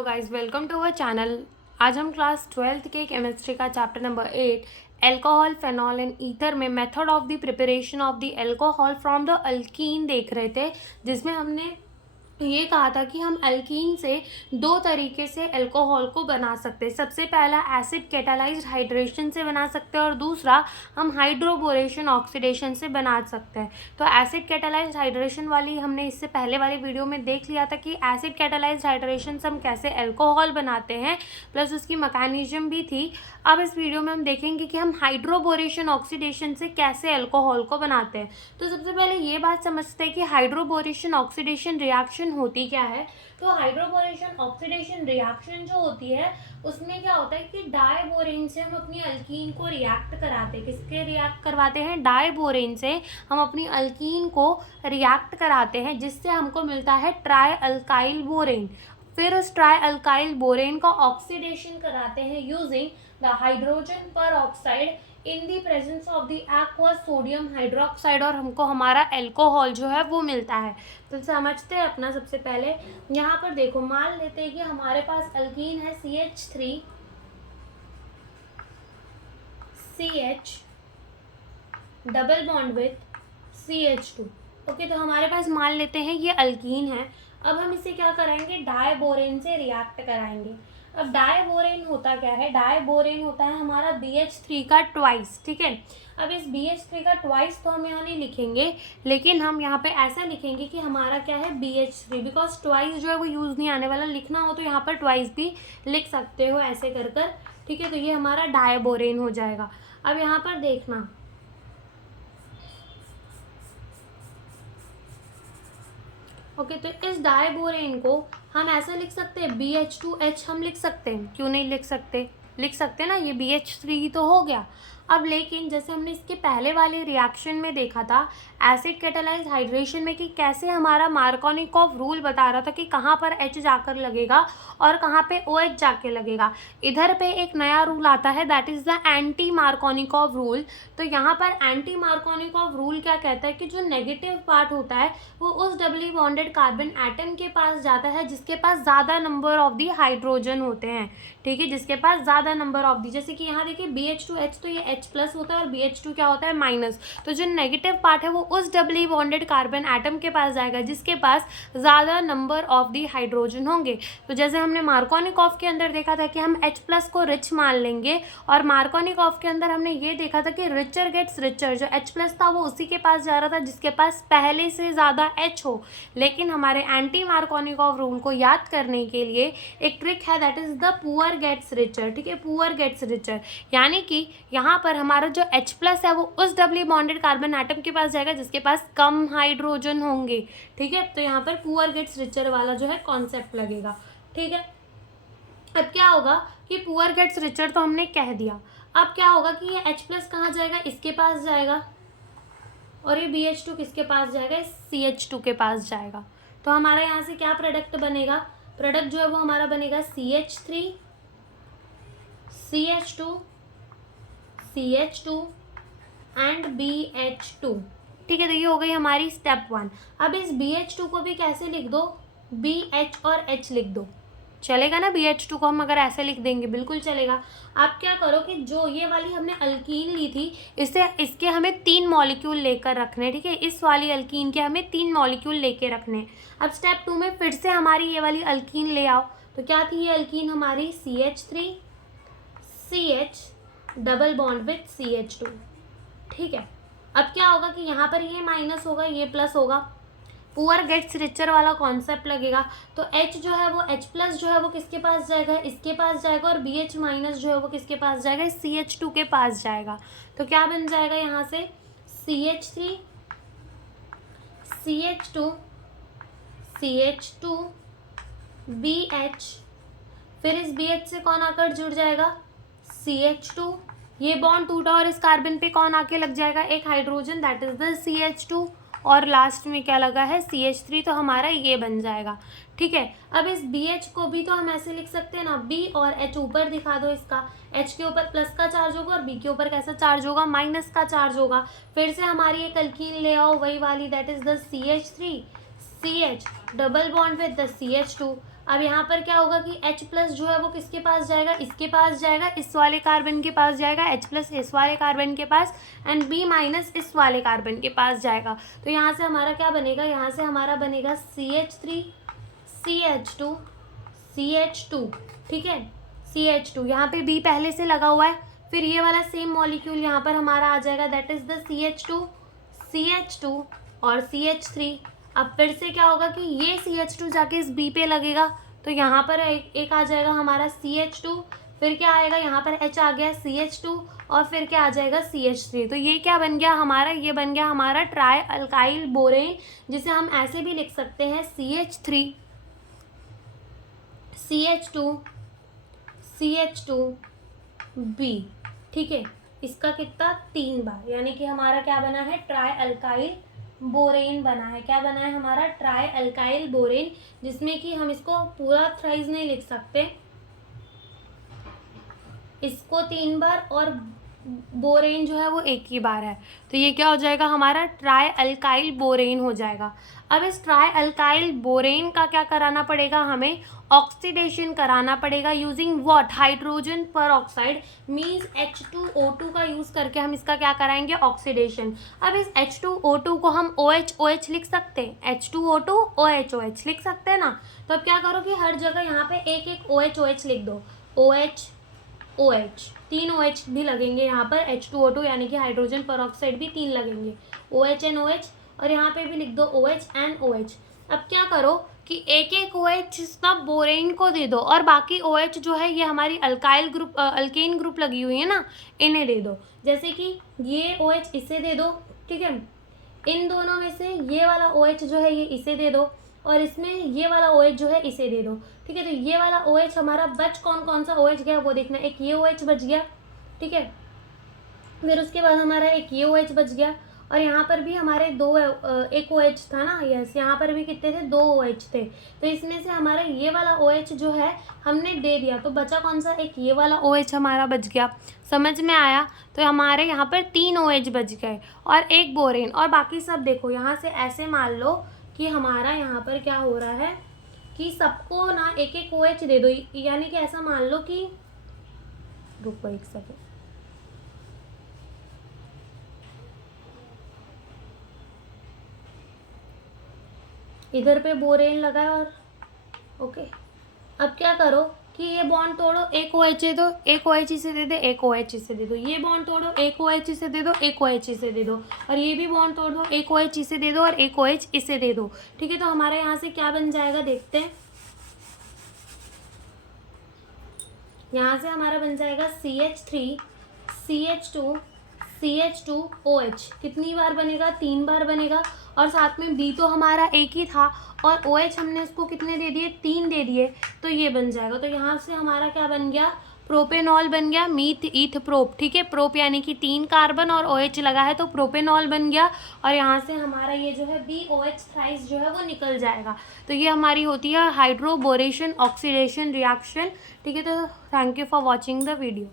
Hello guys, welcome to our channel. आज हम class 12th के केमिस्ट्री का chapter number 8 alcohol, phenol and ether में method of the preparation of the alcohol from the alkene देख रहे थे, जिसमें हमने ये कहा था कि हम अल्कीन से दो तरीके से अल्कोहल को बना सकते हैं। सबसे पहला एसिड कैटालाइज्ड हाइड्रेशन से बना सकते हैं और दूसरा हम हाइड्रोबोरेशन ऑक्सीडेशन से बना सकते हैं। तो एसिड कैटालाइज्ड हाइड्रेशन वाली हमने इससे पहले वाली वीडियो में देख लिया था कि एसिड कैटालाइज्ड हाइड्रेशन से हम कैसे अल्कोहल बनाते हैं, प्लस उसकी मैकेनिज्म भी थी। अब इस वीडियो में हम देखेंगे कि हम हाइड्रोबोरेशन ऑक्सीडेशन से कैसे अल्कोहल को बनाते हैं। तो सबसे पहले ये बात समझते हैं कि हाइड्रोबोरेशन ऑक्सीडेशन रिएक्शन होती क्या है। तो हाइड्रोबोरेशन ऑक्सीडेशन रिएक्शन जो होती है उसमें क्या होता है कि डाईबोरेन से हम अपनी अल्कीन को रिएक्ट कराते हैं। किसके रिएक्ट करवाते हैं? डाईबोरेन से हम अपनी अल्कीन को रिएक्ट कराते हैं, जिससे हमको मिलता है ट्राई अल्काइल बोरेन। फिर उस ट्राई अल्काइल बोरेन का ऑक्सीडेशन कराते हैं यूजिंग द हाइड्रोजन पर oxide in the presence of the aqua sodium hydroxide, और हमको हमारा एल्कोहल जो है वो मिलता है। तो समझते हैं अपना। सबसे पहले यहाँ पर देखो, मान लेते हैं कि हमारे पास अल्कीन है CH3 CH double bond with CH2। Okay, तो हमारे पास मान लेते हैं ये अल्कीन है। अब हम इसे क्या कराएंगे? डाईबोरेन से रिएक्ट कराएंगे। अब डाईबोरेन होता क्या है? डाईबोरेन होता है हमारा BH3 का ट्वाइस। ठीक है, अब इस BH3 का ट्वाइस तो हम यहाँ नहीं लिखेंगे, लेकिन हम यहाँ पे ऐसा लिखेंगे कि हमारा क्या है? BH3, बिकॉज ट्वाइस जो है वो यूज़ नहीं आने वाला। लिखना हो तो यहाँ पर ट्वाइस भी लिख सकते हो ऐसे कर कर। ठीक है, तो ये हमारा डाईबोरेन हो जाएगा। अब यहाँ पर देखना, ओके, तो इस डाईबोरेन को हम ऐसा लिख सकते हैं, BH2H हम लिख सकते हैं। क्यों नहीं लिख सकते? लिख सकते हैं ना, ये BH3 तो हो गया। अब लेकिन जैसे हमने इसके पहले वाले रिएक्शन में देखा था एसिड कैटालाइज्ड हाइड्रेशन में, कि कैसे हमारा मार्कोनिकॉफ रूल बता रहा था कि कहाँ पर H जाकर लगेगा और कहाँ पे OH जाके लगेगा। इधर पे एक नया रूल आता है, that is the anti Markovnikov rule. तो यहाँ पर एंटी मार्कोनिकॉफ रूल क्या कहता है कि जो नेगेटिव पार्ट होता है वो उस डबली बॉन्डेड कार्बन एटम के पास जाता है जिसके पास ज़्यादा नंबर ऑफ दी हाइड्रोजन होते हैं। ठीक है, जिसके पास ज़्यादा नंबर ऑफ दी, जैसे कि यहाँ देखिए BH2H, तो ये H प्लस होता है और BH2 क्या होता है? माइनस। तो जो नेगेटिव पार्ट है वो उस डबली बॉन्डेड कार्बन एटम के पास जाएगा जिसके पास ज़्यादा नंबर ऑफ दी हाइड्रोजन होंगे। तो जैसे हमने मार्कोनिकॉफ के अंदर देखा था कि हम H प्लस को रिच मान लेंगे, और मार्कोनिकॉफ के अंदर हमने ये देखा था कि रिचर गेट्स रिचर। जो H प्लस था वो उसी के पास जा रहा था जिसके पास पहले से ज़्यादा H हो। लेकिन हमारे एंटी मार्कोनिकॉफ रूल को याद करने के लिए एक ट्रिक है, that is the poor gets richer. ठीक है, पुअर गेट्स रिचर, यानी कि यहाँ पर हमारा जो H प्लस है वो उस डबली बॉन्डेड कार्बन एटम के पास जाएगा जिसके पास कम हाइड्रोजन होंगे। ठीक है, तो यहाँ पर पुअर गेट्स रिचर वाला जो है कॉन्सेप्ट लगेगा। ठीक है, अब क्या होगा कि पुअर गेट्स रिचर तो हमने कह दिया। अब क्या होगा कि ये H प्लस कहाँ जाएगा? इसके पास जाएगा, और ये BH2 किसके पास जाएगा? इस CH2 के पास जाएगा। तो हमारा यहाँ से क्या प्रोडक्ट बनेगा? प्रोडक्ट जो है वो हमारा बनेगा CH3 CH2 CH2 and BH2। ठीक है, तो ये हो गई हमारी स्टेप 1। अब इस BH2 को भी कैसे लिख दो? BH और H लिख दो। चलेगा ना? BH2 को हम अगर ऐसे लिख देंगे बिल्कुल चलेगा। आप क्या करो कि जो ये वाली हमने अल्कीन ली थी, इसके हमें 3 मॉलिक्यूल लेकर रखने। ठीक है, इस वाली अल्कीन के हमें 3 मॉलिक्यूल लेके रखने। अब स्टेप 2 में फिर से हमारी ये वाली अल्कीन ले आओ। तो क्या थी ये अल्कीन हमारी? CH3 CH double bond with CH2। ठीक है, अब क्या होगा कि यहाँ पर ये माइनस होगा, ये प्लस होगा। पुअर गेट्स रिचर वाला कॉन्सेप्ट लगेगा। तो H जो है वो H प्लस जो है वो किसके पास जाएगा? इसके पास जाएगा, और BH माइनस जो है वो किसके पास जाएगा? CH2 के पास जाएगा। तो क्या बन जाएगा यहाँ से? CH3 CH2 CH2 BH, फिर इस BH से कौन आकर जुड़ जाएगा? CH2। ये बॉन्ड टूटा और इस कार्बन पे कौन आके लग जाएगा? एक hydrogen, that is the CH2, और लास्ट में क्या लगा है? CH3। तो हमारा ये बन जाएगा। ठीक है, अब इस BH को भी तो हम ऐसे लिख सकते हैं ना, B और H ऊपर दिखा दो इसका। H के ऊपर प्लस का चार्ज होगा और B के ऊपर कैसा चार्ज होगा? माइनस का चार्ज होगा। फिर से हमारी एक अल्कीन ले आओ, वही वाली, that is the CH3 CH double bond with the CH2। अब यहाँ पर क्या होगा कि H प्लस जो है वो किसके पास जाएगा, इसके पास जाएगा, इस वाले कार्बन के पास जाएगा, H प्लस इस वाले कार्बन के पास, एंड B माइनस इस वाले कार्बन के पास जाएगा। तो यहाँ से हमारा क्या बनेगा, यहाँ से हमारा बनेगा CH3 CH2 CH2, ठीक है, CH2। यहाँ पे B पहले से लगा हुआ है, फिर ये वाला सेम मॉलिक्यूल यहाँ पर हमारा आ जाएगा, दैट इज़ द CH2 और CH3। अब फिर से क्या होगा कि ये CH2 जाके इस B पे लगेगा, तो यहाँ पर एक आ जाएगा हमारा CH2, फिर क्या आएगा यहाँ पर H आ गया CH2, और फिर क्या आ जाएगा CH3। तो ये क्या बन गया हमारा, ये बन गया हमारा ट्राई अल्काइल बोरेन, जिसे हम ऐसे भी लिख सकते हैं CH3 CH2 CH2B, ठीक है। इसका कितना 3 बार, यानी कि हमारा क्या बना है, ट्राई अल्काइल बोरेन बना है। क्या बना है हमारा, ट्राई अल्काइल बोरेन, जिसमें कि हम इसको पूरा थ्राइस नहीं लिख सकते, इसको 3 बार और बोरेन जो है वो एक ही बार है। तो ये क्या हो जाएगा हमारा, ट्राई अल्काइल बोरेन हो जाएगा। अब इस ट्राई अल्काइल बोरेन का क्या कराना पड़ेगा, हमें ऑक्सीडेशन कराना पड़ेगा यूजिंग व्हाट, हाइड्रोजन पर ऑक्साइड, मीन्स H2O2 का यूज़ करके हम इसका क्या कराएंगे, ऑक्सीडेशन। अब इस H2O2 को हम OH लिख सकते हैं, H2O2 OH लिख सकते हैं ना। तो अब क्या करो कि हर जगह यहाँ पे एक एक OH लिख दो, OH 3 OH भी लगेंगे यहाँ पर, H2O2 यानी कि हाइड्रोजन पर ऑक्साइड भी 3 लगेंगे, OH, और यहाँ पे भी लिख दो OH। अब क्या करो कि एक एक OH सब बोरेन को दे दो, और बाकी OH जो है ये हमारी अल्केन ग्रुप लगी हुई है ना, इन्हें दे दो। जैसे कि ये OH इसे दे दो, ठीक है, इन दोनों में से ये वाला OH जो है ये इसे दे दो, और इसमें ये वाला OH जो है इसे दे दो, ठीक है। तो ये वाला OH हमारा बच कौन सा OH गया वो देखना, एक ये OH बच गया, ठीक है, फिर उसके बाद हमारा एक ये OH बच गया, और यहाँ पर भी हमारे एक OH था ना, यस, यहाँ पर भी कितने थे, 2 OH थे। तो इसमें से हमारा ये वाला OH जो है हमने दे दिया, तो बचा कौन सा, एक ये वाला OH हमारा बच गया। समझ में आया। तो हमारे यहाँ पर 3 OH बच गए और एक बोरेन, और बाकी सब देखो यहाँ से ऐसे मान लो कि हमारा यहाँ पर क्या हो रहा है कि सबको ना एक एक OH दे दो, यानी कि ऐसा मान लो कि, रुको एक सेकेंड, इधर पे बोरेन लगा है, और ओके। अब क्या करो कि ये बॉन्ड तोड़ो, एक OH दे दो, एक OH इसे दे दो, एक OH इसे दे दो, ये बॉन्ड तोड़ो, एक OH इसे दे दो, एक OH इसे दे दो, और ये भी बॉन्ड तोड़ दो, एक OH इसे दे दो और एक OH इसे दे दो, ठीक है। तो हमारे यहाँ से क्या बन जाएगा, देखते हैं। यहाँ से हमारा बन जाएगा CH3 CH2 CH2OH, कितनी बार बनेगा, 3 बार बनेगा, और साथ में B तो हमारा एक ही था, और OH हमने इसको कितने दे दिए, 3 दे दिए, तो ये बन जाएगा। तो यहाँ से हमारा क्या बन गया, प्रोपेनॉल बन गया, मीथ ईथ प्रोप, ठीक है। प्रोप यानी कि 3 कार्बन और OH लगा है, तो प्रोपेनॉल बन गया, और यहाँ से हमारा ये जो है BOH थ्राइस जो है वो निकल जाएगा। तो ये हमारी होती है हाइड्रोबोरेशन ऑक्सीडेशन रिएक्शन, ठीक है। तो thank you for watching the video.